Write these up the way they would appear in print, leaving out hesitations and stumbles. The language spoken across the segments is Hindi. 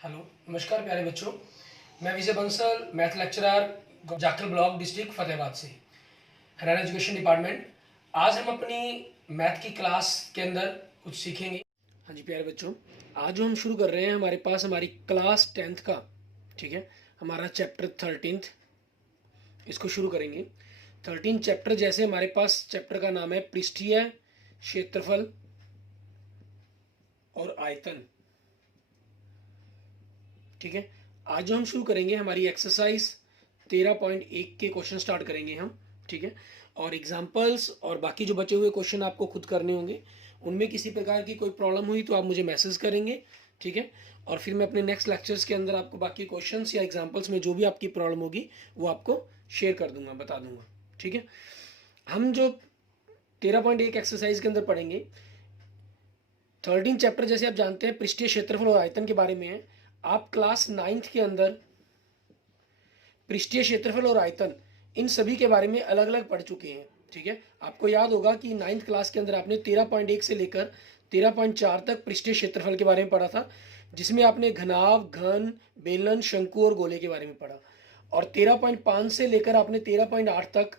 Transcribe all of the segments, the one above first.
हेलो, नमस्कार प्यारे बच्चों। मैं Vijay Bansal, math lecturer, Jakhal block, district Fatehabad से, हरियाणा एजुकेशन डिपार्टमेंट। आज हम अपनी मैथ की क्लास के अंदर कुछ सीखेंगे। हाँ जी प्यारे बच्चों, आज जो हम शुरू कर रहे हैं, हमारे पास हमारी क्लास 10th का, ठीक है, हमारा चैप्टर 13th, इसको शुरू करेंगे। 13 चैप्टर, जैसे हमारे पास चैप्टर का नाम है पृष्ठीय क्षेत्रफल और आयतन, ठीक है। आज जो हम शुरू करेंगे, हमारी एक्सरसाइज 13.1 के क्वेश्चन स्टार्ट करेंगे हम, ठीक है। और एग्जाम्पल्स और बाकी जो बचे हुए क्वेश्चन आपको खुद करने होंगे। उनमें किसी प्रकार की कोई प्रॉब्लम हुई तो आप मुझे मैसेज करेंगे, ठीक है। और फिर मैं अपने नेक्स्ट लेक्चर्स के अंदर आपको बाकी क्वेश्चंस या एग्जाम्पल्स में जो भी आपकी प्रॉब्लम होगी वो आपको शेयर कर दूंगा, बता दूंगा, ठीक है। हम जो 13.1 एक्सरसाइज के अंदर पढ़ेंगे, 13 चैप्टर जैसे आप जानते हैं पृष्ठीय क्षेत्रफल और आयतन के बारे में है। आप क्लास 9th के अंदर पृष्ठीय क्षेत्रफल और आयतन इन सभी के बारे में अलग अलग पढ़ चुके हैं, ठीक है। आपको याद होगा कि 9th क्लास के अंदर आपने 13.1 से लेकर 13.4 तक पृष्ठीय क्षेत्रफल के बारे में पढ़ा था, जिसमें आपने घनाभ, घन, बेलन, शंकु और गोले के बारे में पढ़ा। और 13.5 से लेकर आपने 13.8 तक,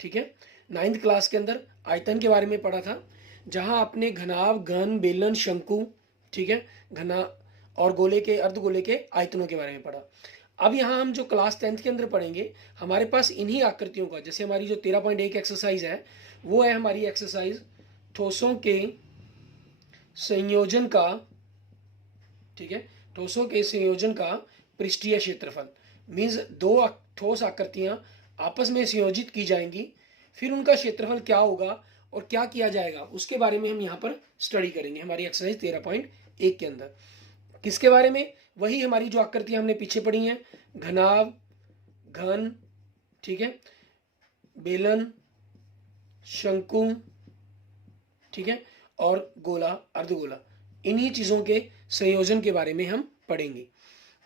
ठीक है, 9th क्लास के अंदर आयतन के बारे में पढ़ा था, जहां आपने घनाभ, घन, बेलन, शंकु, ठीक है, घना और गोले के, अर्धगोले के आयतनों के बारे में पढ़ा। अब यहाँ हम जो क्लास 10th के अंदर पढ़ेंगे, हमारे पास इन्हीं आकृतियों का, जैसे हमारी जो 13.1 एक्सरसाइज है वो है हमारी एक्सरसाइज ठोसों के संयोजन का, ठीक है, ठोसों के संयोजन का पृष्ठीय क्षेत्रफल। मीन्स दो ठोस आकृतियां आपस में संयोजित की जाएंगी, फिर उनका क्षेत्रफल क्या होगा और क्या किया जाएगा उसके बारे में हम यहाँ पर स्टडी करेंगे हमारी एक्सरसाइज 13.1 के अंदर। किसके बारे में? वही हमारी जो आकृतियां हमने पीछे पढ़ी हैं, घनाभ, घन, ठीक है, बेलन, शंकु, ठीक है, और गोला, अर्धगोला, इन्हीं चीजों के संयोजन के बारे में हम पढ़ेंगे।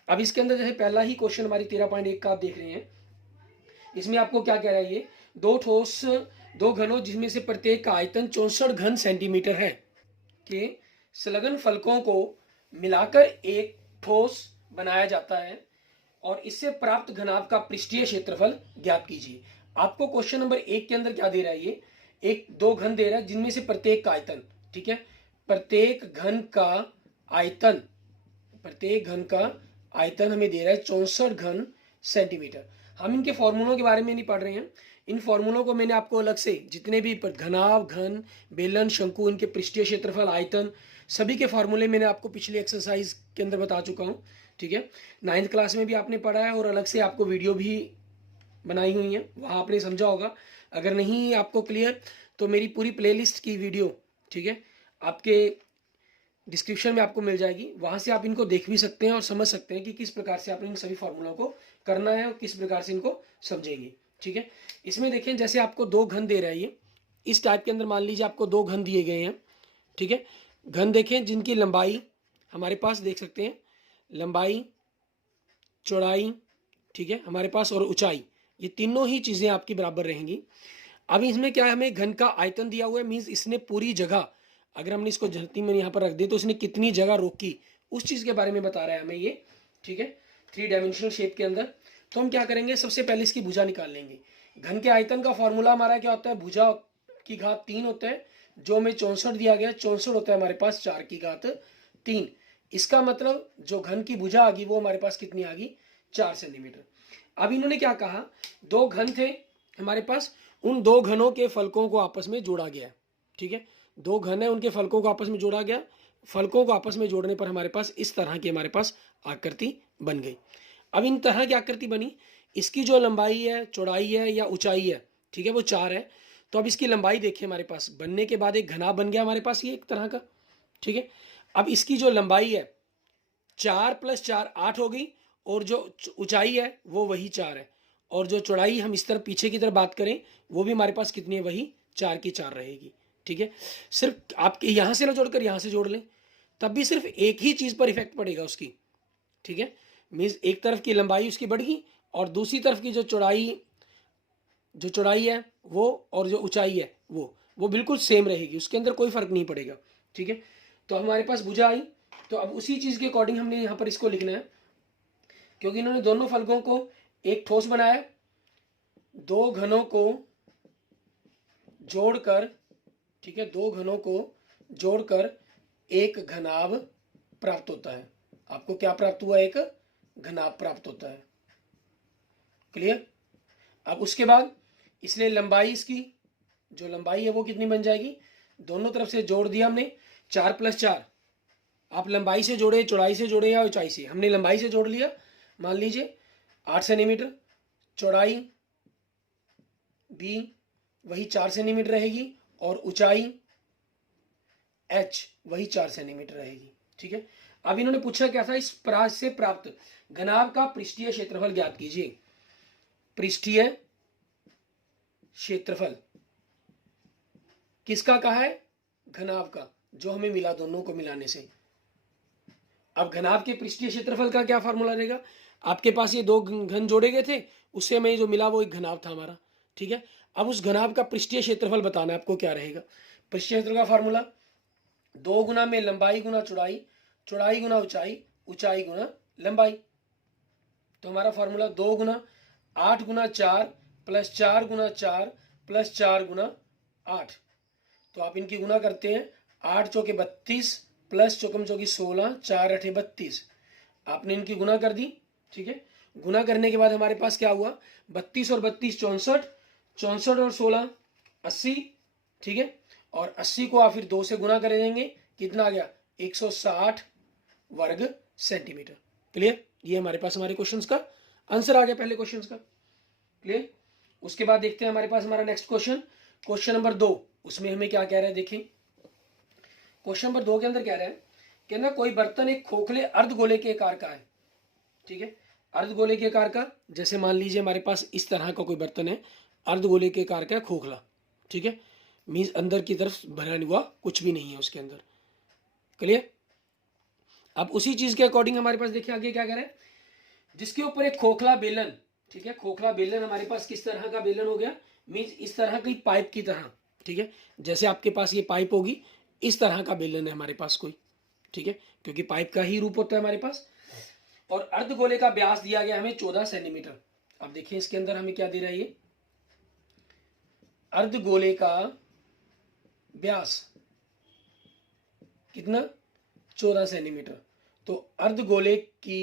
अब इसके अंदर जैसे पहला ही क्वेश्चन हमारी 13.1 का आप देख रहे हैं, इसमें आपको क्या कह रहा है, ये दो ठोस, दो घनों जिसमें से प्रत्येक का आयतन 64 घन सेंटीमीटर है के संलग्न फलकों को मिलाकर एक ठोस बनाया जाता है और इससे प्राप्त घनाभ का पृष्ठीय क्षेत्रफल ज्ञात कीजिए। आपको क्वेश्चन नंबर 1 के अंदर क्या दे रहा है, ये एक दो घन दे रहा है जिनमें से प्रत्येक का आयतन, ठीक है, प्रत्येक घन का आयतन, प्रत्येक घन का आयतन हमें दे रहा है 64 घन सेंटीमीटर। हम इनके फॉर्मूलों के बारे में नहीं पढ़ रहे हैं, इन फॉर्मूलों को मैंने आपको अलग से, जितने भी घनाभ, घन, बेलन, शंकु, इनके पृष्ठीय क्षेत्रफल, आयतन, सभी के फॉर्मूले मैंने आपको पिछली एक्सरसाइज के अंदर बता चुका हूँ, ठीक है। 9th क्लास में भी आपने पढ़ा है और अलग से आपको वीडियो भी बनाई हुई है, वहाँ आपने समझा होगा। अगर नहीं आपको क्लियर तो मेरी पूरी प्लेलिस्ट की वीडियो, ठीक है, आपके डिस्क्रिप्शन में आपको मिल जाएगी, वहां से आप इनको देख भी सकते हैं और समझ सकते हैं कि किस प्रकार से आपने इन सभी फॉर्मूलों को करना है और किस प्रकार से इनको समझेंगे, ठीक है। इसमें देखें, जैसे आपको दो घन दे रहा है, ये इस टाइप के अंदर मान लीजिए आपको दो घन दिए गए हैं, ठीक है। घन देखें जिनकी लंबाई हमारे पास देख सकते हैं, लंबाई, चौड़ाई, ठीक है, हमारे पास, और ऊंचाई, ये तीनों ही चीजें आपकी बराबर रहेंगी। अब इसमें क्या है, हमें घन का आयतन दिया हुआ है, मीन्स इसने पूरी जगह, अगर हमने इसको धरती में यहाँ पर रख दे तो इसने कितनी जगह रोकी, उस चीज के बारे में बता रहा है हमें ये, ठीक है, 3 डायमेंशनल शेप के अंदर। तो हम क्या करेंगे, सबसे पहले इसकी भुजा निकाल लेंगे। घन के आयतन का फॉर्मूला हमारा क्या होता है, भुजा की घात 3 होता है, जो हमें 64 दिया गया, 64 होता है हमारे पास 4 की घात 3। इसका मतलब जो घन की भुजा आ गई वो हमारे पास कितनी आ गई, 4 सेंटीमीटर। अब इन्होंने क्या कहा, दो घन थे हमारे पास, उन दो घनों के फलकों को आपस में जोड़ा गया, ठीक है, दो घन है उनके फलकों को आपस में जोड़ा गया। फलकों को आपस में जोड़ने पर हमारे पास इस तरह की हमारे पास आकृति बन गई। अब इन तरह की आकृति बनी, इसकी जो लंबाई है, चौड़ाई है या ऊंचाई है, ठीक है, वो 4 है। तो अब इसकी लंबाई देखिए, हमारे पास बनने के बाद एक घना बन गया हमारे पास ये एक तरह का, ठीक है। अब इसकी जो लंबाई है 4 + 4 8 हो गई, और जो ऊंचाई है वो वही 4 है, और जो चौड़ाई हम इस तरफ पीछे की तरफ बात करें वो भी हमारे पास कितनी है, वही 4 की 4 रहेगी, ठीक है। सिर्फ आपके यहां से ना जोड़कर यहां से जोड़ लें, तब भी सिर्फ एक ही चीज पर इफेक्ट पड़ेगा उसकी, ठीक है। मीन्स एक तरफ की लंबाई उसकी बढ़ गई और दूसरी तरफ की जो चौड़ाई है वो और जो ऊंचाई है वो बिल्कुल सेम रहेगी, उसके अंदर कोई फर्क नहीं पड़ेगा, ठीक है। तो हमारे पास भुजा आई, तो अब उसी चीज़ के अकॉर्डिंग हमने यहाँ पर इसको लिखना है, क्योंकि इन्होंने दोनों फलकों को एक ठोस बनाया, दो घनों को जोड़कर, ठीक है, दो घनों को जोड़कर एक घनाभ प्राप्त होता है। आपको क्या प्राप्त हुआ? एक घनाभ प्राप्त होता है। क्लियर? अब उसके बाद इसलिए लंबाई, इसकी जो लंबाई है वो कितनी बन जाएगी? दोनों तरफ से जोड़ दिया हमने, 4 + 4। आप लंबाई से जोड़े, चौड़ाई से जोड़े या ऊंचाई से, हमने लंबाई से जोड़ लिया। मान लीजिए 8 सेंटीमीटर, चौड़ाई भी वही 4 सेंटीमीटर रहेगी और ऊंचाई h वही 4 सेंटीमीटर रहेगी। ठीक है, अब इन्होंने पूछा क्या था? इस परास से प्राप्त घनाभ का पृष्ठीय क्षेत्रफल ज्ञात कीजिए। पृष्ठीय क्षेत्रफल किसका कहा है? घनाभ का, जो हमें मिला दोनों को मिलाने से। अब घनाभ के पृष्ठीय क्षेत्रफल का क्या फार्मूला रहेगा? आपके पास ये दो घन जोड़े गए थे, उससे हमें जो मिला वो एक घनाभ था हमारा। ठीक है, अब उस घनाभ का पृष्ठीय क्षेत्रफल बताना है आपको। क्या रहेगा पृष्ठीय क्षेत्रफल का फार्मूला? 2 गुना में लंबाई गुना चौड़ाई, चौड़ाई गुना ऊंचाई, ऊंचाई गुना लंबाई। तो हमारा फार्मूला 2 गुना 8 गुना 4 + 4 गुना 4 + 4 गुना 8। तो आप इनकी गुना करते हैं, 8 चौके 32 प्लस चौकम चौकी 16, 4 8 32। आपने इनकी गुना कर दी। ठीक है, गुना करने के बाद हमारे पास क्या हुआ? 32 और 32 64, 64 और 16 80। ठीक है, और 80 को आप फिर 2 से गुना कर देंगे, कितना आ गया? 160 वर्ग सेंटीमीटर। क्लियर? ये हमारे पास हमारे क्वेश्चंस का आंसर आ गया, पहले क्वेश्चंस का। क्लियर? उसके बाद देखते हैं हमारे पास हमारा नेक्स्ट क्वेश्चन, क्वेश्चन नंबर 2। उसमें हमें क्या कह रहा है देखें। क्वेश्चन नंबर 2 के अंदर कह रहा है कि ना कोई बर्तन एक खोखले अर्धगोले के आकार का है। ठीक है, अर्धगोले के आकार का, जैसे मान लीजिए हमारे पास इस तरह का कोई बर्तन है, अर्धगोले के आकार का है, खोखला। ठीक है, मीन्स अंदर की तरफ भरा हुआ कुछ भी नहीं है उसके अंदर। क्लियर? अब उसी चीज के अकॉर्डिंग हमारे पास देखिए आगे क्या कह रहा है, जिसके ऊपर एक खोखला बेलन। ठीक है, खोखला बेलन हमारे पास किस तरह का बेलन हो गया? मीन्स इस तरह की पाइप की तरह। ठीक है, जैसे आपके पास ये पाइप होगी, इस तरह का बेलन है हमारे पास कोई। ठीक है, क्योंकि पाइप का ही रूप होता है हमारे पास। और अर्धगोले का व्यास दिया गया हमें 14 सेंटीमीटर। अब देखिए इसके अंदर हमें क्या दे रहा है, ये अर्धगोले का व्यास कितना? 14 सेंटीमीटर। तो अर्धगोले की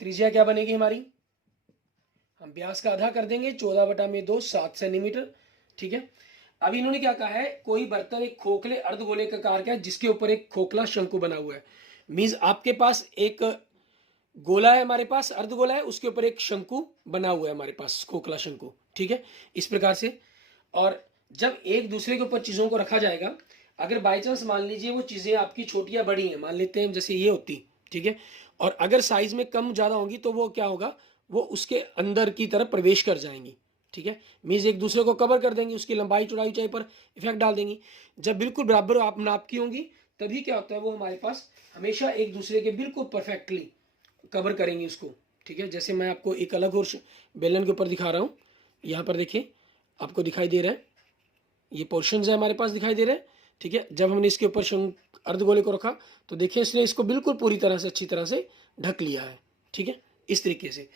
त्रिज्या क्या बनेगी हमारी? हम व्यास का आधा कर देंगे, 14/2 7 सेंटीमीटर। ठीक है, अब इन्होंने क्या कहा है, कोई बर्तन एक खोखले अर्धगोले का आकार का है जिसके ऊपर एक खोखला शंकु बना हुआ है। मीन्स आपके पास एक गोला है, हमारे पास अर्धगोला है, उसके ऊपर एक शंकु बना हुआ है हमारे पास, खोखला शंकु। ठीक है, इस प्रकार से। और जब एक दूसरे के ऊपर चीजों को रखा जाएगा, अगर बाई चांस मान लीजिए वो चीजें आपकी छोटी या बड़ी हैं, मान लेते हैं जैसे ये होती। ठीक है, और अगर साइज में कम ज्यादा होंगी तो वो क्या होगा, वो उसके अंदर की तरफ प्रवेश कर जाएंगी। ठीक है, मीन्स एक दूसरे को कवर कर देंगी, उसकी लंबाई चौड़ाई ऊंचाई पर इफेक्ट डाल देंगी। जब बिल्कुल बराबर आप नाप की होंगी, तभी क्या होता है, वो हमारे पास हमेशा एक दूसरे के बिल्कुल परफेक्टली कवर करेंगे उसको। ठीक है, जैसे मैं आपको एक अलग और बेलन के ऊपर दिखा रहा हूँ। यहाँ पर देखिए आपको दिखाई दे रहा है, ये पोर्शन है हमारे पास दिखाई दे रहे हैं। ठीक है, जब हमने इसके ऊपर अर्धगोले को रखा तो देखिए इसने इसको बिल्कुल पूरी तरह से अच्छी तरह से ढक लिया है। ठीक है, इस तरीके से।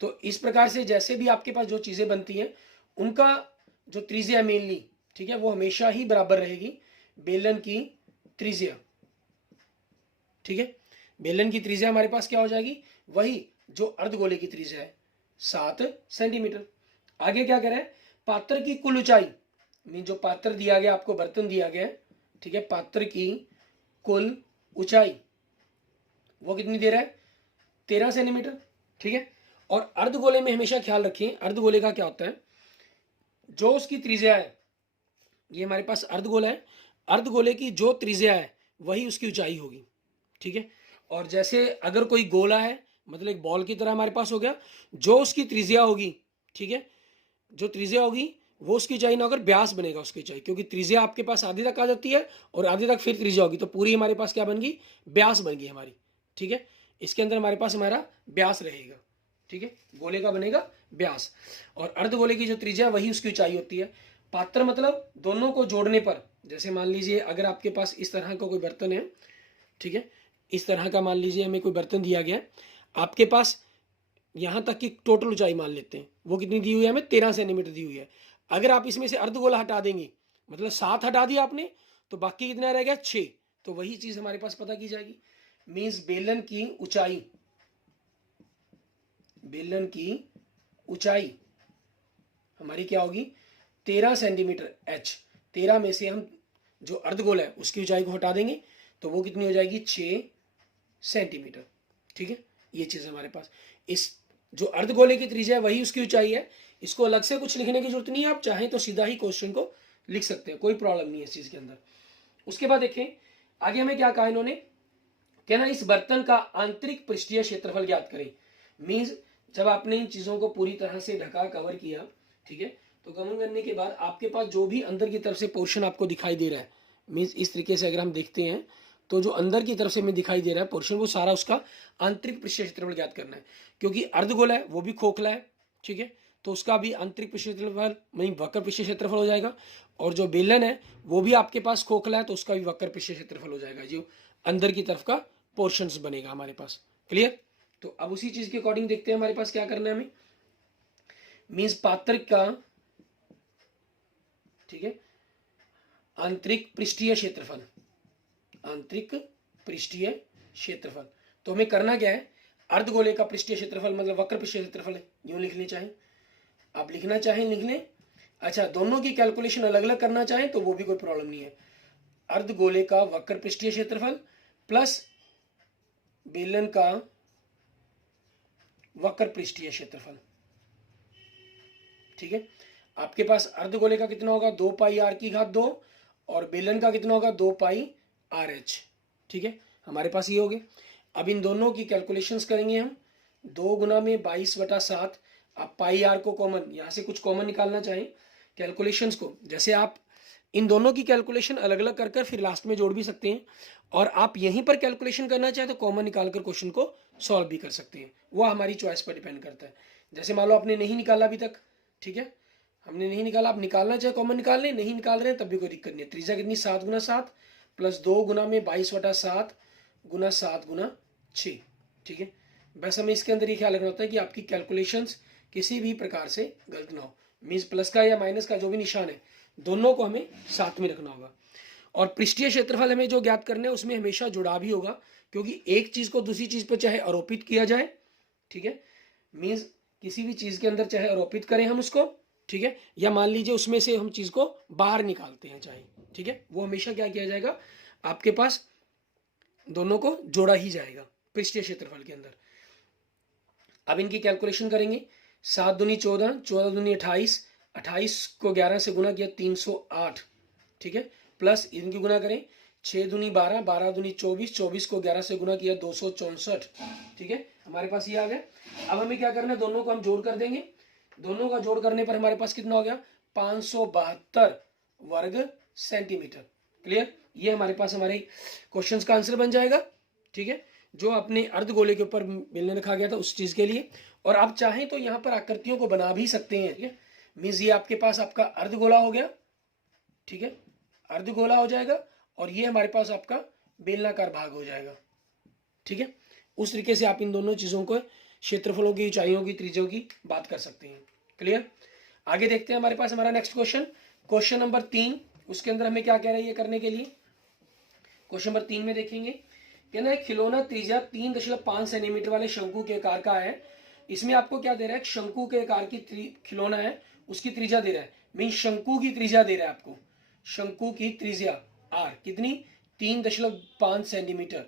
तो इस प्रकार से जैसे भी आपके पास जो चीज़ें बनती हैं, उनका जो त्रिज्या मेनली, ठीक है, वो हमेशा ही बराबर रहेगी बेलन की त्रिज्या। ठीक है, बेलन की त्रिज्या हमारे पास क्या हो जाएगी? वही जो अर्धगोले की त्रिज्या है, 7 सेंटीमीटर। आगे क्या कह रहा है, पात्र की कुल ऊंचाई, मीन जो पात्र दिया गया आपको, बर्तन दिया गया है। ठीक है, पात्र की कुल ऊंचाई वो कितनी दे रहा है? 13 सेंटीमीटर। ठीक है, और अर्धगोले में हमेशा ख्याल रखें, अर्धगोले का क्या होता है, जो उसकी त्रिज्या है, ये हमारे पास अर्धगोला है, अर्धगोले की जो त्रिज्या है वही उसकी ऊंचाई होगी। ठीक है, और जैसे अगर कोई गोला है, मतलब एक बॉल की तरह हमारे पास हो गया, जो उसकी त्रिज्या होगी, ठीक है, जो त्रिज्या होगी वो उसकी ऊंचाई ना होकर व्यास बनेगा उसकी ऊंचाई, क्योंकि त्रिज्या आपके पास आधे तक आ जाती है और आधे तक फिर त्रिज्या होगी, तो पूरी हमारे पास क्या बन गई? व्यास बन गई हमारी। ठीक है, इसके अंदर हमारे पास हमारा व्यास रहेगा। ठीक है, गोले का बनेगा व्यास, और अर्धगोले की जो त्रिज्या वही उसकी ऊंचाई होती है। पात्र मतलब दोनों को जोड़ने पर, जैसे मान लीजिए अगर आपके पास इस तरह का कोई बर्तन है, ठीक है, इस तरह का मान लीजिए हमें कोई बर्तन दिया गया है, आपके पास यहाँ तक की टोटल ऊंचाई मान लेते हैं, वो कितनी दी हुई है हमें, 13 सेंटीमीटर दी हुई है। अगर आप इसमें से अर्धगोला हटा देंगे, मतलब 7 हटा दिया आपने, तो बाकी कितना रह गया 6। तो वही चीज हमारे पास पता की जाएगी। मीन्स बेलन की ऊंचाई, बेलन की ऊंचाई हमारी क्या होगी, 13 सेंटीमीटर एच। 13 में से हम जो अर्धगोल है उसकी ऊंचाई को हटा देंगे तो वो कितनी हो जाएगी, 6 सेंटीमीटर। ठीक है, ये चीज हमारे पास, इस जो अर्धगोले की त्रिज्या है वही उसकी ऊंचाई है। इसको अलग से कुछ लिखने की जरूरत नहीं है, आप चाहें तो सीधा ही क्वेश्चन को लिख सकते हैं, कोई प्रॉब्लम नहीं है इस चीज के अंदर। उसके बाद देखें आगे हमें क्या कहा इन्होंने, कहना इस बर्तन का आंतरिक पृष्ठीय क्षेत्रफल ज्ञात करें। मीन्स जब आपने इन चीजों को पूरी तरह से ढका, कवर किया, ठीक है, तो कवर करने के बाद आपके पास जो भी अंदर की तरफ से पोर्शन आपको दिखाई दे रहा है, मीन्स इस तरीके से अगर हम देखते हैं तो जो अंदर की तरफ से हमें दिखाई दे रहा है पोर्शन, वो सारा उसका आंतरिक पृष्ठीय क्षेत्रफल ज्ञात करना है। क्योंकि अर्धगोला है वो भी खोखला है, ठीक है, तो उसका भी आंतरिक पृष्ठीय क्षेत्रफल वही वक्र पृष्ठीय क्षेत्रफल हो जाएगा। और जो बेलन है वो भी आपके पास खोखला है, तो उसका भी वक्र पृष्ठीय क्षेत्रफल हो जाएगा, जो अंदर की तरफ का पोर्शंस बनेगा हमारे पास। क्लियर। तो अब उसी चीज के अकॉर्डिंग देखते हैं हमारे पास क्या करना है हमें। मीन्स पात्र का, ठीक है, आंतरिक पृष्ठीय क्षेत्रफल, आंतरिक पृष्ठीय क्षेत्रफल। तो हमें करना क्या है, अर्धगोले का पृष्ठीय क्षेत्रफल मतलब वक्र पृष्ठीय क्षेत्रफल है, यूं लिख ले, चाहें आप लिखना चाहें लिख लें। अच्छा, दोनों की कैलकुलेशन अलग अलग करना चाहें तो वो भी कोई प्रॉब्लम नहीं है। अर्धगोले का वक्र पृष्ठीय क्षेत्रफल प्लस बेलन का वक्र पृष्ठीय क्षेत्रफल, ठीक है। आपके पास अर्धगोले का कितना होगा, 2 पाई आर की घात 2, और बेलन का कितना होगा, 2 पाई आर एच। ठीक है, हमारे पास ये हो गए। अब इन दोनों की कैलकुलेशंस करेंगे हम। 2 गुना में 22/7। आप पाई आर को कॉमन, यहाँ से कुछ कॉमन निकालना चाहें कैलकुलेशंस को, जैसे आप इन दोनों की कैलकुलेशन अलग अलग कर कर फिर लास्ट में जोड़ भी सकते हैं, और आप यहीं पर कैलकुलेशन करना चाहें तो कॉमन निकाल कर क्वेश्चन को सॉल्व भी कर सकते हैं। वो हमारी चॉइस पर डिपेंड करता है। जैसे मान लो आपने नहीं निकाला अभी तक, ठीक है, हमने नहीं निकाला, आप निकालना चाहे कॉमन निकाल लें, नहीं निकाल रहे हैं तब भी कोई दिक्कत नहीं है। त्रिज्या कितनी, 7 गुना 7 प्लस 2 गुना में 22/7 गुना 7 गुना 6। ठीक है, बस हमें इसके अंदर ये ख्याल रखना होता है कि आपकी कैलकुलेशंस किसी भी प्रकार से गलत ना हो। मीन्स प्लस का या माइनस का जो भी निशान है दोनों को हमें साथ में रखना होगा। और पृष्ठीय क्षेत्रफल हमें जो ज्ञात करना है उसमें हमेशा जुड़ाव भी होगा, क्योंकि एक चीज को दूसरी चीज पर चाहे आरोपित किया जाए, ठीक है, मीन्स किसी भी चीज के अंदर चाहे आरोपित करें हम उसको, ठीक है, या मान लीजिए उसमें से हम चीज को बाहर निकालते हैं चाहे, ठीक है, वो हमेशा क्या किया जाएगा, आपके पास दोनों को जोड़ा ही जाएगा पृष्ठीय क्षेत्रफल के अंदर। अब इनकी कैलकुलेशन करेंगे। 7 दूनी 14, 14 दूनी 28, 28 को 11 से गुना किया 308, ठीक है, प्लस इनकी गुना करें 6 दूनी 12, 12 दूनी 24, 24 को 11 से गुना किया 264, ठीक है, हमारे पास ये आ गया। अब हमें क्या करना है, दोनों को हम जोड़ कर देंगे। दोनों का जोड़ करने पर हमारे पास कितना हो गया, 572 वर्ग सेंटीमीटर। क्लियर, ये हमारे पास हमारे क्वेश्चंस का आंसर बन जाएगा, ठीक है, जो अपने अर्धगोले के ऊपर मिलने रखा गया था उस चीज के लिए। और आप चाहें तो यहाँ पर आकृतियों को बना भी सकते हैं, ठीक है, मीन्स ये आपके पास आपका अर्धगोला हो गया, ठीक है, अर्धगोला हो जाएगा, और ये हमारे पास आपका बेलनाकार भाग हो जाएगा, ठीक है। उस तरीके से आप इन दोनों चीजों को, क्षेत्रफलों की, ऊंचाइयों की, त्रिज्यों की बात कर सकते हैं। क्लियर। आगे देखते हैं हमारे पास हमारा नेक्स्ट क्वेश्चन, क्वेश्चन नंबर 3। उसके अंदर हमें क्या कह रहा है ये करने के लिए। क्वेश्चन नंबर 3 में देखेंगे, कहना है खिलौना त्रिज्या 3.5 सेंटीमीटर वाले शंकु के आकार का है। इसमें आपको क्या दे रहा है, शंकु के आकार की खिलौना है, उसकी त्रिज्या दे रहा है, मीन शंकु की त्रिज्या दे रहा है आपको। शंकु की त्रिज्या आर कितनी, 3.5 सेंटीमीटर।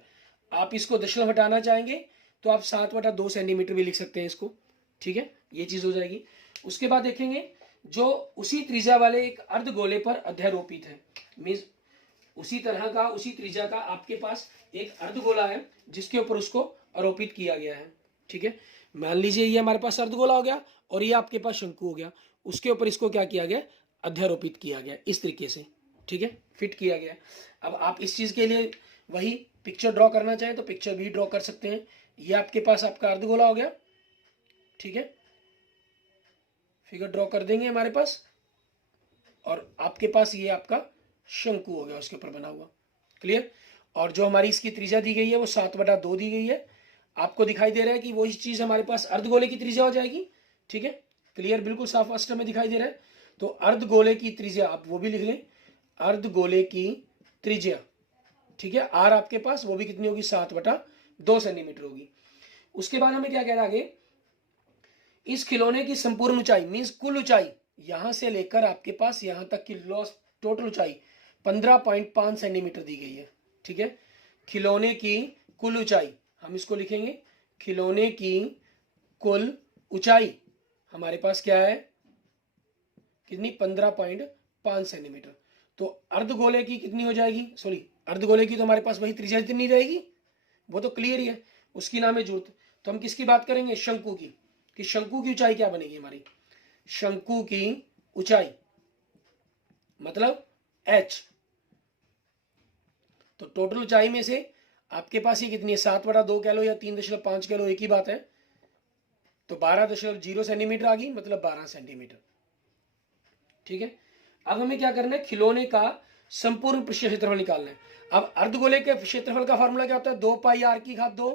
आप इसको दशमलव हटाना चाहेंगे तो आप 7/2 सेंटीमीटर भी लिख सकते हैं इसको, ठीक है, ये चीज हो जाएगी। उसके बाद देखेंगे जो उसी त्रिज्या वाले एक अर्धगोले पर अध्यारोपित है, मीन्स उसी तरह का, उसी त्रिज्या का आपके पास एक अर्धगोला है जिसके ऊपर उसको आरोपित किया गया है, ठीक है। मान लीजिए ये हमारे पास अर्धगोला हो गया और ये आपके पास शंकु हो गया, उसके ऊपर इसको क्या किया गया, अध्यारोपित किया गया इस तरीके से, ठीक है, फिट किया गया। अब आप इस चीज के लिए वही पिक्चर ड्रॉ करना चाहें तो पिक्चर भी ड्रॉ कर सकते हैं। ये आपके पास आपका अर्धगोला हो गया, ठीक है, फिगर ड्रॉ कर देंगे हमारे पास, और आपके पास ये आपका शंकु हो गया उसके ऊपर बना हुआ। क्लियर। और जो हमारी इसकी त्रिज्या दी गई है वो 7/2 दी गई है। आपको दिखाई दे रहा है कि वही चीज़ हमारे पास अर्धगोले की त्रिज्या हो जाएगी। ठीक है, क्लियर, बिल्कुल साफ अस्टर में दिखाई दे रहा है। तो अर्धगोले की त्रिज्या आप वो भी लिख लें, अर्धगोले की त्रिज्या, ठीक है, आर आपके पास वो भी कितनी होगी, 7/2 सेंटीमीटर होगी। उसके बाद हमें क्या कह रहा है आगे, इस खिलौने की संपूर्ण ऊंचाई मीन्स कुल ऊंचाई यहां से लेकर आपके पास यहां तक की लॉस टोटल ऊंचाई 15.5 सेंटीमीटर दी गई है। ठीक है, खिलौने की कुल ऊंचाई हम इसको लिखेंगे, खिलौने की कुल ऊंचाई हमारे पास क्या है, कितनी, 15.5 सेंटीमीटर। तो अर्धगोले की कितनी हो जाएगी, सॉरी अर्धगोले की तो हमारे पास वही त्रिज्या जितनी रहेगी, वो तो क्लियर ही है, उसकी नाम है जरूरत। तो हम किसकी बात करेंगे, शंकु की, कि शंकु की ऊंचाई क्या बनेगी हमारी, शंकु की ऊंचाई मतलब h। तो टोटल ऊंचाई में से आपके पास ये कितनी है, 7/2 कह लो या 3.5 कह लो, एक ही बात है। तो 12.0 सेंटीमीटर आ गई, मतलब 12 सेंटीमीटर। ठीक है, अब हमें क्या करना है, खिलौने का संपूर्ण पृष्ठीय क्षेत्रफल निकालना है। अब अर्धगोले के क्षेत्रफल का फार्मूला क्या होता है, 2πr²,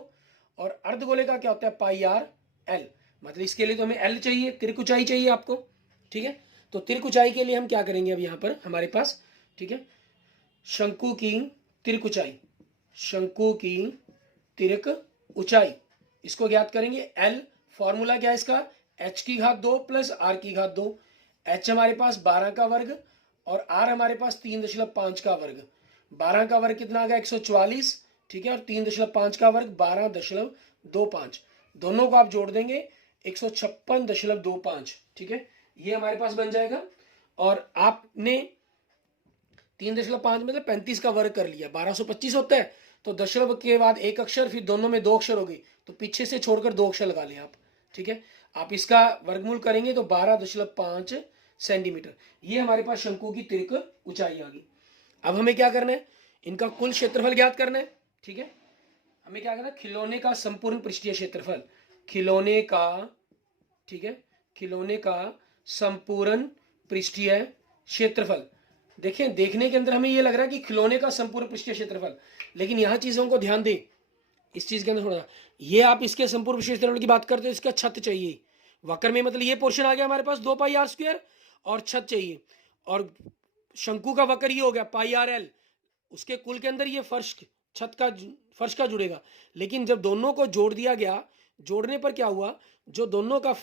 और अर्धगोले का क्या होता है, πr/l। मतलब इसके लिए तो हमें l चाहिए, तिरक ऊंचाई चाहिए आपको। ठीक है, तो तिरक ऊंचाई के लिए हम क्या करेंगे, अब यहां पर हमारे पास, ठीक है, शंकु की तिरक ऊंचाई, शंकु की तिरक ऊंचाई, इसको ज्ञात करेंगे। l फॉर्मूला क्या है इसका, h² प्लस r²। h हमारे पास 12 का वर्ग और r हमारे पास 3.5 का वर्ग। 12 का वर्ग कितना आ गया, 144। ठीक है, और 3.5 का वर्ग 12.25। दोनों को आप जोड़ देंगे 156.25। ठीक है, ये हमारे पास बन जाएगा। और आपने 3.5 मतलब 35 का वर्ग कर लिया, 1225 होता है। तो दशमलव के बाद एक अक्षर, फिर दोनों में 2 अक्षर हो गई, तो पीछे से छोड़कर 2 अक्षर लगा लें आप। ठीक है, आप इसका वर्गमूल करेंगे तो 12.5 सेंटीमीटर, ये हमारे पास शंकु की तिरक ऊंचाई आ गई। अब हमें क्या करना है, इनका कुल क्षेत्रफल ज्ञात करना है। ठीक है, हमें क्या करना है, खिलौने का संपूर्ण पृष्ठीय क्षेत्रफल, खिलौने का, ठीक है, खिलौने का संपूर्ण पृष्ठीय क्षेत्रफल। देखें, देखने के अंदर हमें यह लग रहा है कि खिलौने का संपूर्ण पृष्ठीय क्षेत्रफल, लेकिन यहां चीजों को ध्यान दें, इस चीज के अंदर थोड़ा, ये आप इसके संपूर्ण पृष्ठीय क्षेत्रफल की बात करते हो, इसका छत चाहिए वक्र में, मतलब ये पोर्शन आ गया हमारे पास 2πr² और छत चाहिए, और शंकु का वक्र ये हो गया πrl, उसके कुल के अंदर ये फर्श, छत का, फर्श का जुड़ेगा। लेकिन जब दोनों को जोड़ दिया गया, जोड़ने पर क्या हुआ, जो दोनों का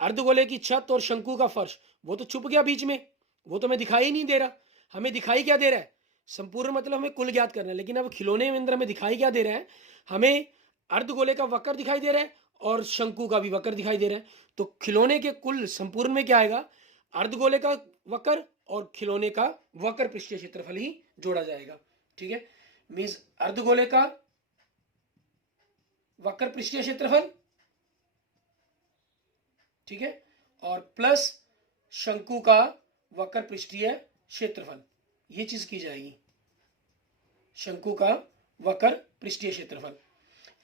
अर्धगोले की छत और शंकु का फर्श वो तो छुप गया बीच में, वो तो हमें दिखाई नहीं दे रहा। हमें दिखाई क्या दे रहा है, संपूर्ण मतलब हमें कुल ज्ञात करना है, लेकिन अब खिलौने में अंदर हमें दिखाई क्या दे रहा है, हमें अर्धगोले का वक्र दिखाई दे रहा है और शंकु का भी वक्र दिखाई दे रहा है। तो खिलौने के कुल संपूर्ण में क्या आएगा, अर्धगोले का वक्र और खिलौने का वक्र पृष्ठीय क्षेत्रफल ही जोड़ा जाएगा। ठीक है, मींस अर्धगोले का वक्र पृष्ठीय क्षेत्रफल, ठीक है, और प्लस शंकु का वक्र पृष्ठीय क्षेत्रफल, ये चीज की जाएगी, शंकु का वक्र पृष्ठीय क्षेत्रफल।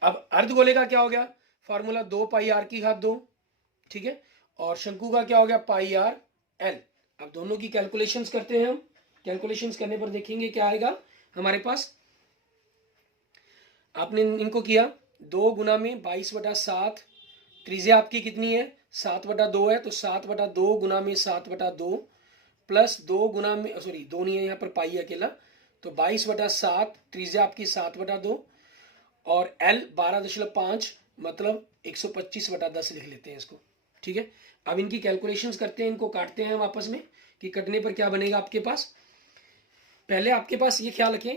अब अर्धगोले का क्या हो गया, फॉर्मूला 2πr²। ठीक है, और शंकु का क्या हो गया, πrl। अब दोनों की कैलकुलेशंस करते हैं हम, कैलकुलेशंस करने पर देखेंगे क्या आएगा हमारे पास। आपने इनको किया 2 गुना में 22/7, त्रिज्या आपकी कितनी है, 7/2 है, तो 7/2 गुना में 7/2 प्लस 2 गुना में, सॉरी 2 नहीं है यहाँ पर, पाई अकेला, तो 22/7, त्रिज्या आपकी 7/2 और l 12.5 मतलब 125/10 लिख लेते हैं इसको। ठीक है, अब इनकी कैलकुलेशंस करते हैं, इनको काटते हैं हम आपस में कि कटने पर क्या बनेगा आपके पास। पहले आपके पास ये ख्याल रखें,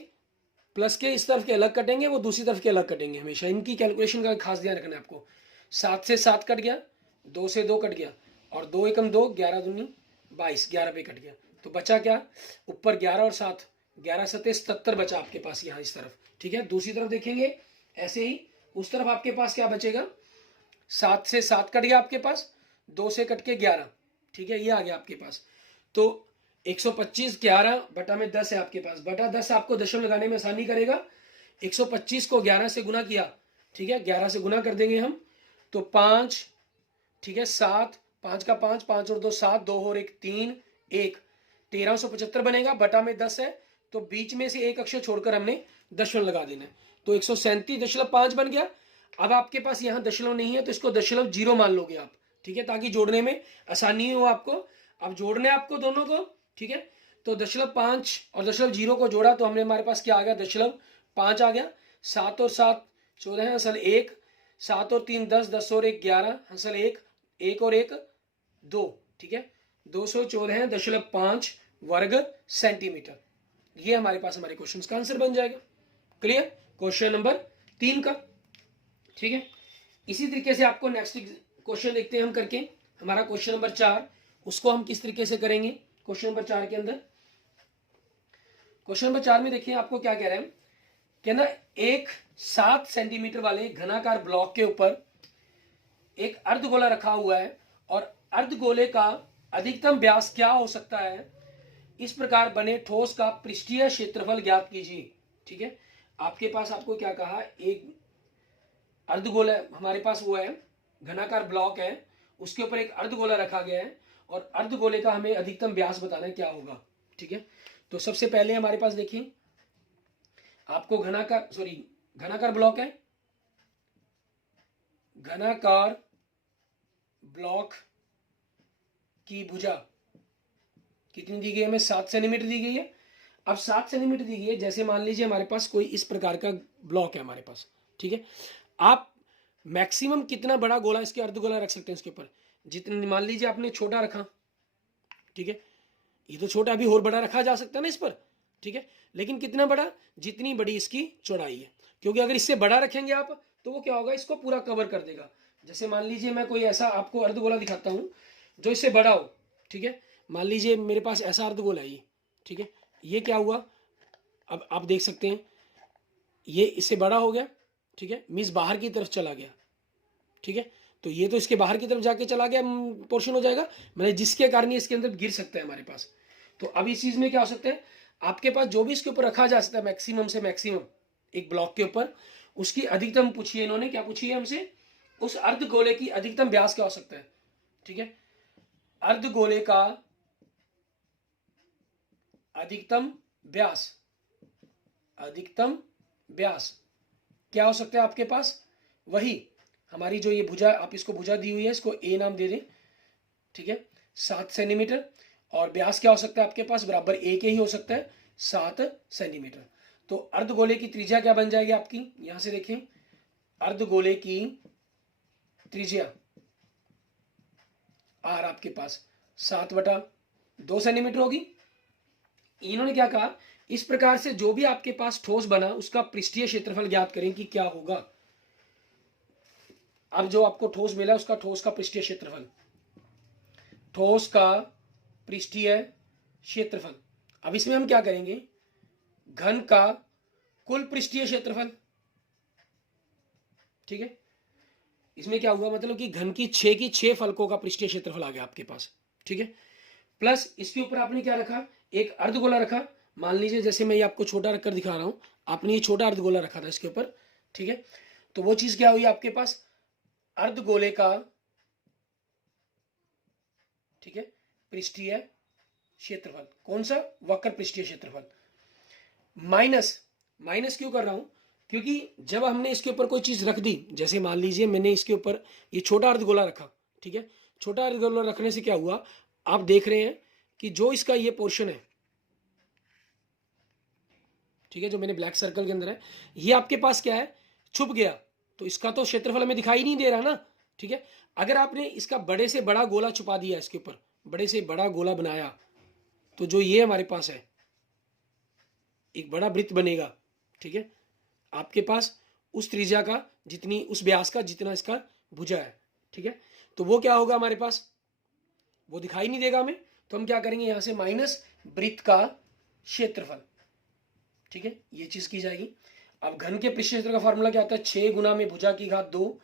प्लस के इस तरफ के अलग कटेंगे, वो दूसरी तरफ के अलग कटेंगे, हमेशा इनकी कैलकुलेशन का खास ध्यान रखना है आपको। 7 से 7 कट गया, 2 से 2 कट गया, और 2 एकम 2, 11 दूनी 22, 11 पे कट गया, तो बचा क्या, ऊपर 11 और 7, 11 सत्ते 77 बचा आपके पास यहाँ इस तरफ। ठीक है, दूसरी तरफ देखेंगे ऐसे ही, उस तरफ आपके पास क्या बचेगा, 7 से 7 कट गया आपके पास, 2 से कट के 11। ठीक है, ये आ गया आपके पास, तो 125 11/10 है आपके पास, बटा 10 आपको दशमलव लगाने में आसानी करेगा। 125 को 11 से गुना किया, ठीक है, 11 से गुना कर देंगे हम, तो 5, ठीक है, 7, 5 का 5, 5 और 2 7, 2 और 1 3, 1 1375 बनेगा, बटा में 10 है, तो बीच में से एक अक्षर छोड़कर हमने दशमलव लगा देना है, तो 137.5 बन गया। अब आपके पास यहाँ दशमलव नहीं है तो इसको 0.0 मान लोगे आप, ठीक है, ताकि जोड़ने में आसानी हो आपको। अब जोड़ने आपको दोनों को, ठीक है, तो 0.5 और 0.0 को जोड़ा तो हमने, हमारे पास क्या आ गया, 0.5 आ गया। 7 और 7 14 हसल 1, 7 और 3 10, 10 और 1 11 हसल 1, 1 और 1 2, ठीक है, 214.5 वर्ग सेंटीमीटर। ये हमारे पास हमारे क्वेश्चन का आंसर बन जाएगा। क्लियर, क्वेश्चन नंबर 3 का, ठीक है। इसी तरीके से आपको नेक्स्ट क्वेश्चन देखते हैं हम करके, हमारा क्वेश्चन नंबर 4, उसको हम किस तरीके से करेंगे। क्वेश्चन नंबर 4 के अंदर, क्वेश्चन नंबर 4 में देखिए आपको क्या कह रहे हैं, कहना एक 7 सेंटीमीटर वाले घनाकार ब्लॉक के ऊपर एक अर्धगोला रखा हुआ है और अर्धगोले का अधिकतम व्यास क्या हो सकता है, इस प्रकार बने ठोस का पृष्ठीय क्षेत्रफल ज्ञात कीजिए। ठीक है, आपके पास आपको क्या कहा, एक अर्धगोला हमारे पास वो है, घनाकार ब्लॉक है, उसके ऊपर एक अर्धगोला रखा गया है और अर्धगोले का हमें अधिकतम व्यास बताना है क्या होगा। ठीक है, तो सबसे पहले हमारे पास देखिए, आपको घनाकार ब्लॉक है, घनाकार ब्लॉक की भुजा कितनी दी गई है, हमें 7 सेंटीमीटर दी गई है। अब 7 सेंटीमीटर दी गई है, जैसे मान लीजिए हमारे पास कोई इस प्रकार का ब्लॉक है हमारे पास, ठीक है, आप मैक्सिमम कितना बड़ा गोला इसके अर्धगोला रख सकते हैं इसके ऊपर, जितने, मान लीजिए आपने छोटा रखा, ठीक है, ये तो छोटा, अभी और बड़ा रखा जा सकता है ना इस पर, ठीक है, लेकिन कितना बड़ा, जितनी बड़ी इसकी चौड़ाई है, क्योंकि अगर इससे बड़ा रखेंगे आप तो वो क्या होगा, इसको पूरा कवर कर देगा। जैसे मान लीजिए मैं कोई ऐसा आपको अर्धगोला दिखाता हूं जो इससे बड़ा हो, ठीक है, मान लीजिए मेरे पास ऐसा अर्धगोला है ये, ठीक है, ये क्या हुआ, अब आप देख सकते हैं ये इससे बड़ा हो गया, ठीक है, मीन्स बाहर की तरफ चला गया, ठीक है, तो ये तो इसके बाहर की तरफ जाके चला गया पोर्शन हो जाएगा, मतलब जिसके कारण ये इसके अंदर गिर सकता है हमारे पास। तो अब इस चीज में क्या हो सकता है, आपके पास जो भी इसके ऊपर रखा जा सकता है मैक्सिमम से मैक्सिमम एक ब्लॉक के ऊपर, उसकी अधिकतम पूछिए, इन्होंने क्या पूछी है हमसे, उस अर्धगोले की अधिकतम व्यास क्या हो सकता है। ठीक है, अर्धगोले का अधिकतम व्यास, अधिकतम व्यास क्या हो सकता है आपके पास, वही हमारी जो ये भुजा, आप इसको भुजा दी हुई है, इसको ए नाम दे दें, ठीक है, 7 सेंटीमीटर, और व्यास क्या हो सकता है आपके पास, बराबर ए के ही हो सकता है, 7 सेंटीमीटर। तो अर्धगोले की त्रिज्या क्या बन जाएगी आपकी, यहां से देखें, अर्धगोले की त्रिज्या आर आपके पास 7/2 सेंटीमीटर होगी। इन्होंने क्या कहा, इस प्रकार से जो भी आपके पास ठोस बना उसका पृष्ठीय क्षेत्रफल ज्ञात करें कि क्या होगा। अब जो आपको ठोस मिला उसका ठोस का पृष्ठीय क्षेत्रफल, ठोस का पृष्ठीय क्षेत्रफल, अब इसमें हम क्या करेंगे, घन का कुल पृष्ठीय क्षेत्रफल, ठीक है, इसमें क्या हुआ, मतलब कि घन की 6 फलकों का पृष्ठीय क्षेत्रफल आ गया आपके पास, ठीक है, प्लस इसके ऊपर आपने क्या रखा, एक अर्धगोला रखा, मान लीजिए जैसे मैं ये आपको छोटा रखकर दिखा रहा हूं, आपने ये छोटा अर्धगोला रखा था इसके ऊपर, ठीक है, तो वो चीज क्या हुई आपके पास, अर्धगोले का, ठीक है, पृष्ठीय क्षेत्रफल, कौन सा, वक्र पृष्ठीय क्षेत्रफल, माइनस क्यों कर रहा हूं, क्योंकि जब हमने इसके ऊपर कोई चीज रख दी, जैसे मान लीजिए मैंने इसके ऊपर ये छोटा अर्धगोला रखा, ठीक है, छोटा अर्धगोला रखने से क्या हुआ, आप देख रहे हैं कि जो इसका ये पोर्शन है, ठीक है, जो मैंने ब्लैक सर्कल के अंदर है, ये आपके पास क्या है, छुप गया, तो इसका तो क्षेत्रफल हमें दिखाई नहीं दे रहा ना, ठीक है। अगर आपने इसका बड़े से बड़ा गोला छुपा दिया, इसके ऊपर बड़े से बड़ा गोला बनाया, तो जो ये हमारे पास है एक बड़ा वृत्त बनेगा, ठीक है, आपके पास उस त्रिज्या का जितनी, उस व्यास का जितना इसका भुजा है, ठीक है, तो वो क्या होगा हमारे पास, वो दिखाई नहीं देगा हमें, तो हम क्या करेंगे, यहां से माइनस वृत्त का क्षेत्रफल, ठीक है, ये चीज की जाएगी। अब घन के पृष्ठ क्षेत्र का फॉर्मूला क्या होता है, 6 गुना में भुजा की घात 2,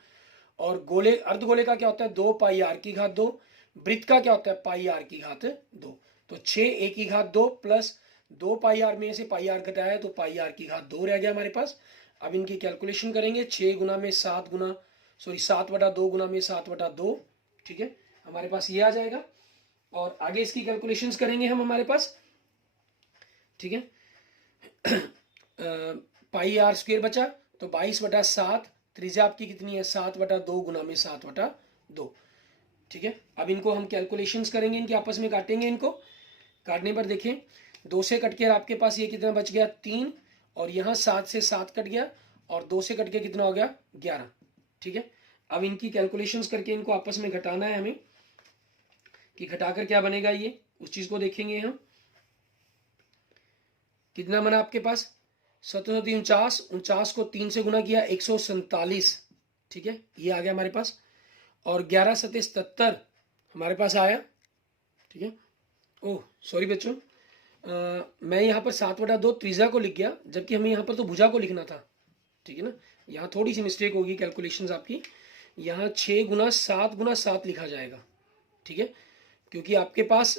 और गोले अर्धगोले का क्या होता है, 2 पाई आर की घात 2, वृत्त का क्या होता है, पाई आर की घात 2, तो 6 ए की घात 2 प्लस 2 पाई आर में से पाई आर घटाया तो पाई आर की घात 2 रह गया हमारे पास। अब इनकी कैलकुलेशन करेंगे, 6 गुना में 7/2 गुना में 7/2, ठीक है, हमारे पास ये आ जाएगा, और आगे इसकी कैलकुलेशंस करेंगे हम हमारे पास, ठीक है, पाई आर स्क्वायर बचा, तो 22/7, त्रिज्या आपकी कितनी है 7/2 गुना में 7/2। ठीक है, अब इनको हम कैलकुलेशंस करेंगे, इनके आपस में काटेंगे। इनको काटने पर देखें 2 से कट के आपके पास ये कितना बच गया 3, और यहाँ 7 से 7 कट गया, और 2 से कट के कितना हो गया 11। ठीक है, अब इनकी कैलकुलेशंस करके इनको आपस में घटाना है हमें, कि घटाकर क्या बनेगा, ये उस चीज को देखेंगे हम। कितना बना आपके पास 749, 49 को 3 से गुना किया 147। ठीक है, ये आ गया हमारे पास, और 11 सते 77 हमारे पास आया। ठीक है, ओह सॉरी बच्चों, मैं यहाँ पर 7/2 त्रिज्या को लिख गया, जबकि हमें यहाँ पर तो भुजा को लिखना था। ठीक है ना, यहाँ थोड़ी सी मिस्टेक होगी कैलकुलेशंस आपकी, यहाँ 6 गुना 7 गुना 7 लिखा जाएगा। ठीक है, क्योंकि आपके पास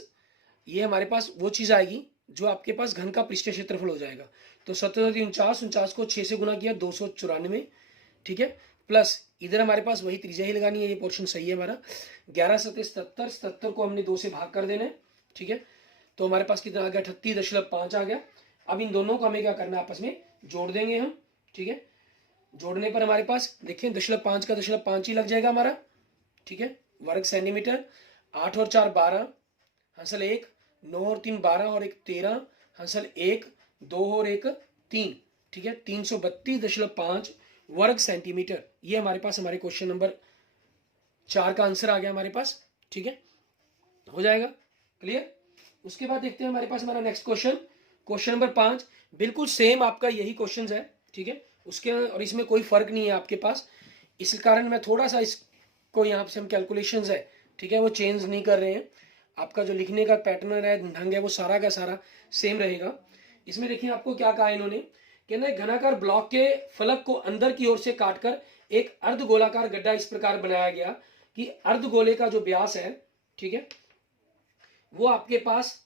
ये हमारे पास वो चीज़ आएगी जो आपके पास घन का पृष्ठीय क्षेत्रफल हो जाएगा। तो 749, 49 को 6 से गुना किया 294। ठीक है, प्लस इधर हमारे पास वही त्रिज्या ही लगानी है, ये पोर्शन सही है हमारा। 11 सते 77, 77 को हमने 2 से भाग कर देना है। ठीक है, तो हमारे पास कितना आ गया 38.5 आ गया। अब इन दोनों को हमें क्या करना है, आपस में जोड़ देंगे हम। ठीक है, जोड़ने पर हमारे पास देखिए 0.5 का 0.5 ही लग जाएगा हमारा। ठीक है, वर्ग सेंटीमीटर। 8 और 4 12, हंसल 1, 9 और 3 12 और 1 13, हंसल 1, 2 और 1 3। ठीक है, 332.5 वर्ग सेंटीमीटर। ये हमारे पास हमारे क्वेश्चन नंबर 4 का आंसर आ गया हमारे पास। ठीक है, हो जाएगा क्लियर। उसके बाद देखते हैं हमारे पास हमारा नेक्स्ट क्वेश्चन, क्वेश्चन नंबर 5। बिल्कुल सेम आपका यही क्वेश्चन है। ठीक है, उसके और इसमें कोई फर्क नहीं है आपके पास, इस कारण मैं थोड़ा सा इसको यहाँ से हम कैलकुलेशंस है, ठीक है, वो चेंज नहीं कर रहे हैं। आपका जो लिखने का पैटर्न है, ढंग है, वो सारा का सारा सेम रहेगा। इसमें देखिए आपको क्या कहा इन्होंने, कहना है घनाकार ब्लॉक के फलक को अंदर की ओर से काटकर एक अर्धगोलाकार गड्ढा इस प्रकार बनाया गया कि अर्धगोले का जो व्यास है, ठीक है, वो आपके पास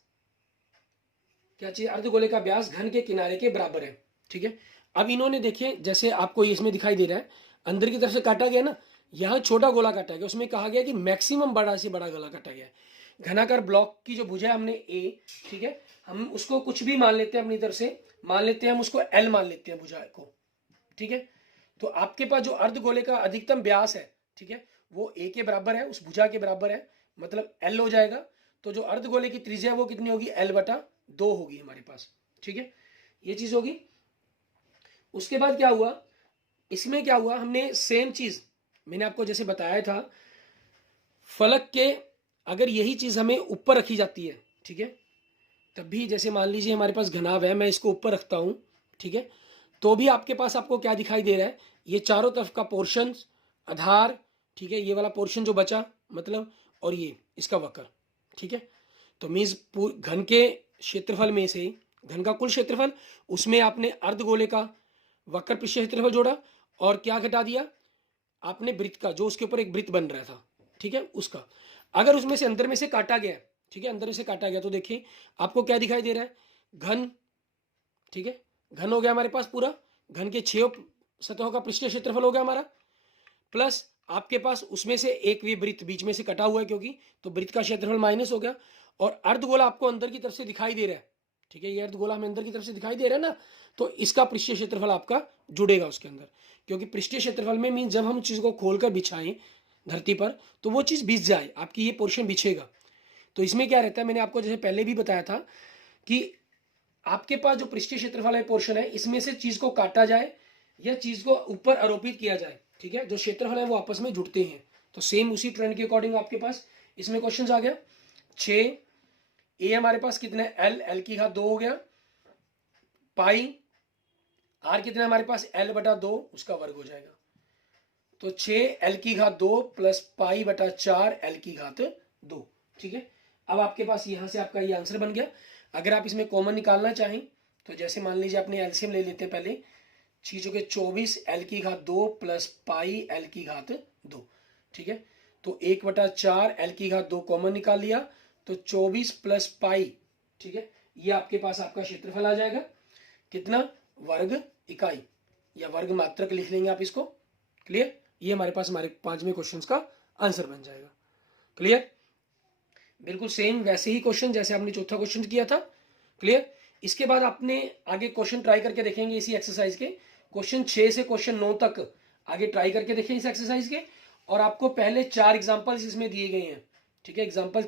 क्या चाहिए, अर्धगोले का व्यास घन के किनारे के बराबर है। ठीक है, अब इन्होंने देखिए जैसे आपको इसमें दिखाई दे रहा है, अंदर की तरफ से काटा गया ना, यहाँ छोटा गोला काटा गया, उसमें कहा गया कि मैक्सिमम बड़ा से बड़ा गोला काटा गया है। घनाकार ब्लॉक की जो भुजा हमने ए, ठीक है, हम उसको कुछ भी मान लेते हैं अपनी तरफ से, मान लेते हैं हम उसको एल मान लेते हैं भुजा को। ठीक है, तो आपके पास जो अर्धगोले का अधिकतम व्यास है, ठीक है, वो ए के बराबर है, उस भुजा के बराबर है, मतलब एल हो जाएगा। तो जो अर्धगोले की त्रिज्या वो कितनी होगी, L/2 होगी हमारे पास। ठीक है, ये चीज होगी। उसके बाद क्या हुआ, इसमें क्या हुआ, हमने सेम चीज मैंने आपको जैसे बताया था, फलक के अगर यही चीज हमें ऊपर रखी जाती है, ठीक है, तब भी जैसे मान लीजिए हमारे पास घनाभ है, मैं इसको ऊपर रखता हूं, ठीक है, तो भी आपके पास आपको क्या दिखाई दे रहा है, ये चारों तरफ का पोर्शन आधार, ठीक है, ये वाला पोर्शन जो बचा मतलब, और ये इसका वक्र। ठीक है, तो मीन्स घन के क्षेत्रफल में से, घन का कुल क्षेत्रफल, उसमें आपने अर्धगोले का वक्र पृष्ठीय क्षेत्रफल जोड़ा, और क्या घटा दिया आपने वृत्त का, जो उसके ऊपर एक वृत्त बन रहा था, ठीक है, उसका। अगर उसमें से अंदर में से काटा गया, ठीक है, अंदर में से काटा गया, तो देखिए आपको क्या दिखाई दे रहा है, घन। ठीक है, घन हो गया हमारे पास पूरा, घन के 6 सतहों का पृष्ठीय क्षेत्रफल हो गया हमारा, प्लस आपके पास उसमें से एक भी वृत्त बीच में से कटा हुआ है, क्योंकि तो वृत्त का क्षेत्रफल माइनस हो गया, और अर्धगोला आपको अंदर की तरफ से दिखाई दे रहा है। ठीक है, ये अर्धगोला हमें अंदर की तरफ से दिखाई दे रहा है ना, तो इसका पृष्ठीय क्षेत्रफल आपका जुड़ेगा उसके अंदर, क्योंकि पृष्ठीय क्षेत्रफल में मीन जब हम चीज को खोलकर बिछाएं धरती पर, तो वो चीज बिछ जाए, आपकी ये पोर्शन बिछेगा। तो इसमें क्या रहता है, मैंने आपको जैसे पहले भी बताया था कि आपके पास जो पृष्ठीय क्षेत्रफल है पोर्शन है, इसमें से चीज को काटा जाए या चीज को ऊपर आरोपित किया जाए, ठीक है, जो क्षेत्रफल है वो आपस में जुड़ते हैं। तो सेम उसी ट्रेंड के अकॉर्डिंग आपके पास इसमें क्वेश्चन आ गया। 6 ए हमारे पास कितना है, एल की घात 2 हो गया, पाई आर कितना हमारे पास L/2, उसका वर्ग हो जाएगा। तो 6 L की घात 2 प्लस पाई/4 L की घात 2। ठीक है, अब आपके पास यहां से आपका ये आंसर बन गया। अगर आप इसमें कॉमन निकालना चाहें तो जैसे मान लीजिए अपने एलसीएम ले लेते हैं पहले, 6×24 L की घात 2 प्लस पाई L की घात 2। ठीक है, तो 1/4 L की घात 2 कॉमन निकाल लिया, तो 24 प्लस पाई, ठीक है, ये आपके पास आपका क्षेत्रफल आ जाएगा कितना, वर्ग इकाई या वर्ग मात्रक लिख लेंगे आप इसको। क्लियर, ये हमारे पास हमारे 5वें क्वेश्चन का आंसर बन जाएगा। क्लियर, बिल्कुल सेम वैसे ही क्वेश्चन जैसे आपने चौथा क्वेश्चन किया था। क्लियर, इसके बाद आपने आगे क्वेश्चन ट्राई करके देखेंगे इसी एक्सरसाइज के, क्वेश्चन 6 से क्वेश्चन 9 तक आगे ट्राई करके देखें इस एक्सरसाइज के। और आपको पहले 4 एग्जाम्पल्स इसमें दिए गए हैं, ठीक है, एग्जाम्पल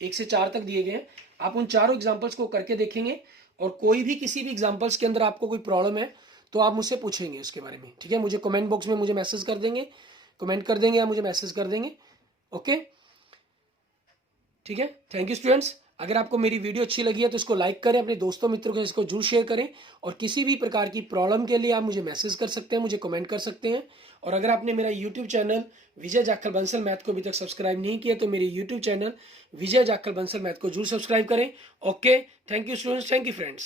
1 से 4 तक दिए गए हैं। आप उन चारों एग्जाम्पल्स को करके देखेंगे और कोई भी किसी भी एग्जाम्पल्स के अंदर आपको कोई प्रॉब्लम है तो आप मुझसे पूछेंगे उसके बारे में, ठीक है। मुझे कमेंट बॉक्स में मुझे मैसेज कर देंगे, कमेंट कर देंगे या मुझे मैसेज कर देंगे, ओके, ठीक है। Thank you students. अगर आपको मेरी वीडियो अच्छी लगी है तो इसको लाइक करें, अपने दोस्तों मित्रों को इसको जरूर शेयर करें। और किसी भी प्रकार की प्रॉब्लम के लिए आप मुझे मैसेज कर सकते हैं, मुझे कमेंट कर सकते हैं। और अगर आपने मेरा यूट्यूब चैनल विजय जाखल बंसल मैथ को अभी तक सब्सक्राइब नहीं किया तो मेरे यूट्यूब चैनल विजय जाखल बंसल मैथ को जरूर सब्सक्राइब करें। Okay, thank you students, thank you friends.